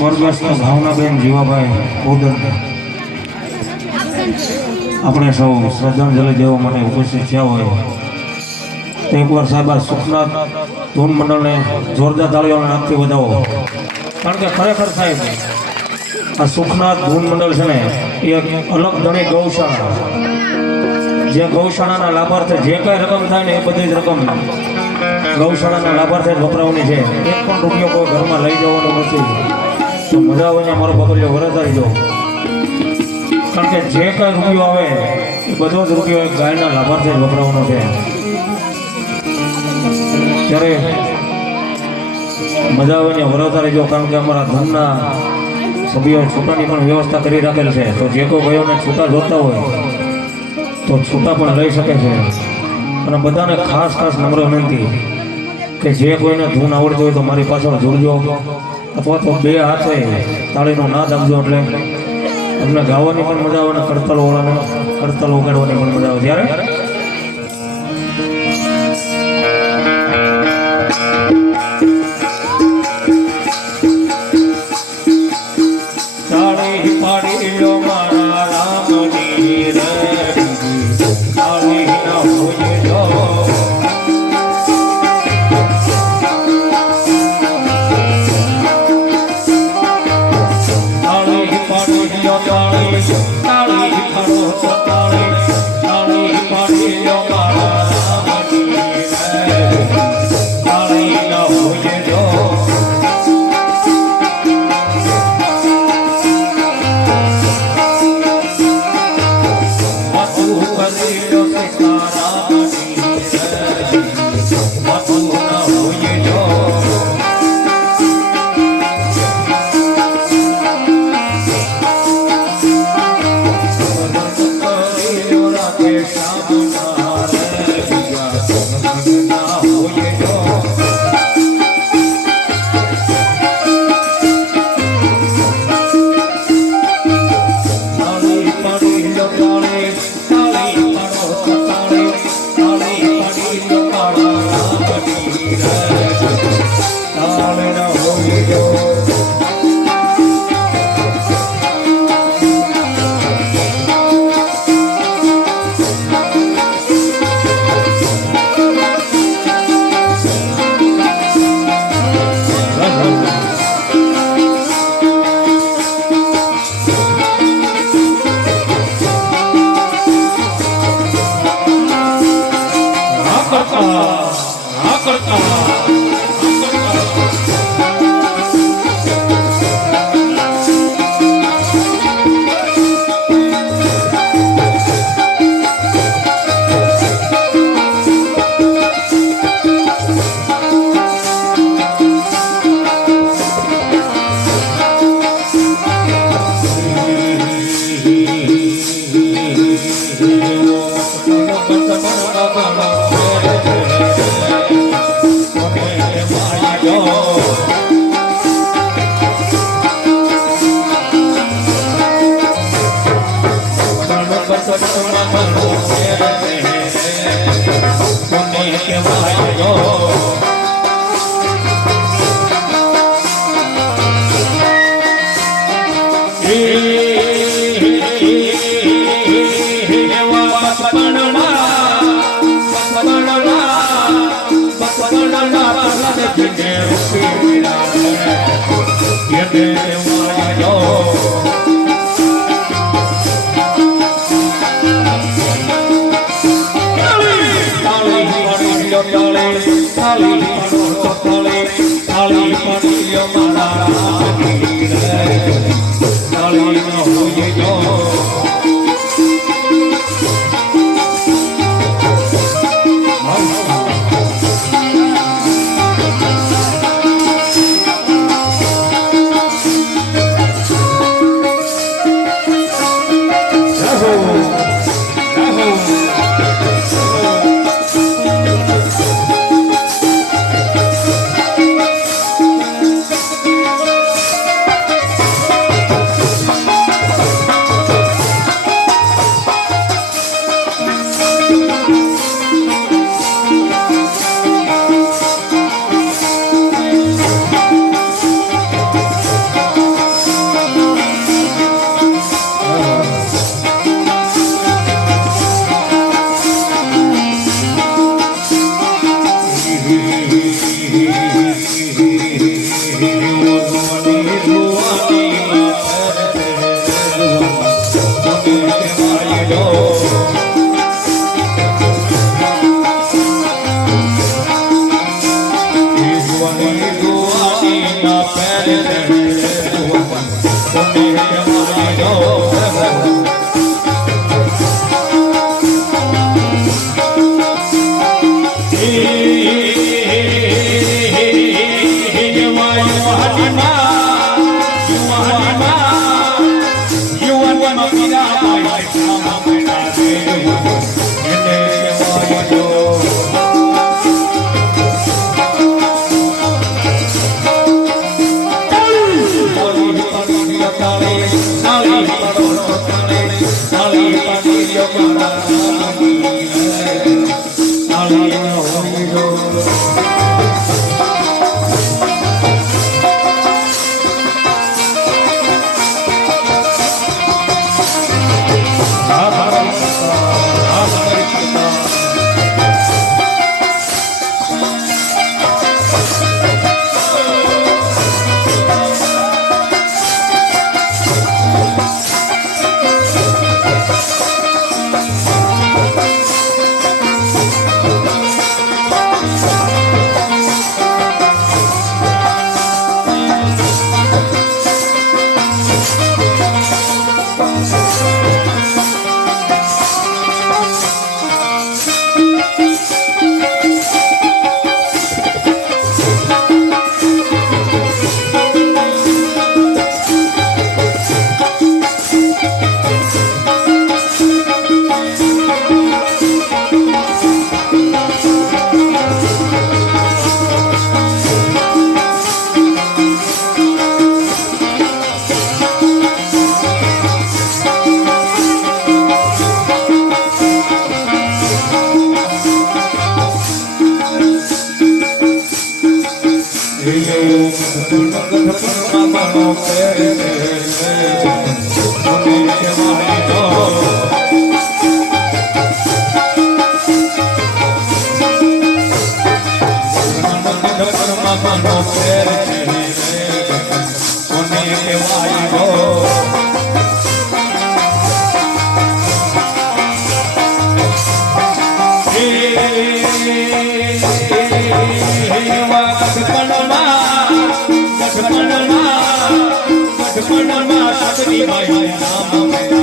સ્વર્ગસ્થ ભાવનાબેન જીવાભાઈ કોદર આપણે સૌ શ્રદ્ધાંજલિ દેવા માટે ઉપસ્થિત થયા હોય તો એકવાર સાહેબ આ સુખનાથ ધૂન મંડળને જોરદાર તાળીઓના નાદથી વધાવો. કારણ કે ખરેખર સાહેબ આ સુખનાથ ધૂન મંડળ છે ને એ એક અલગ ધણી ગૌશાળા, જે ગૌશાળાના લાભાર્થે જે કઈ રકમ થાય ને એ બધી જ રકમ ગૌશાળાના લાભાર્થે જ વપરાવાની છે. એક પણ રૂપિયો કોઈ ઘરમાં લઈ જવાનો નથી. તો મજા આવે ને મારો બકરીઓ વરસાવી દો. કારણ કે જે કઈ રૂપિયો આવે એ બધો જ રૂપિયો એક ગાયના લાભાર્થે જ વપરાવાનો છે. ત્યારે મજા આવે ને વરસાવી રહેજો. કારણ કે અમારા ધૂનના સભ્યોએ છૂટાની પણ વ્યવસ્થા કરી રાખેલ છે. તો જે કોઈ ભાઈઓને છૂટા જોતા હોય તો છૂટા પણ લઈ શકે છે. અને બધાને ખાસ ખાસ નમ્ર વિનંતી કે જે કોઈને ધૂન આવડતું હોય તો મારી પાછળ જોડજો, અથવા તો બે હાથે તાળીનો નાદ આપજો. એટલે અમને ગાવાની પણ મજા આવે અને કરતાલ વગાડવાની પણ મજા આવે. ત્યારે ગઢપણમાં સતની માયા નામ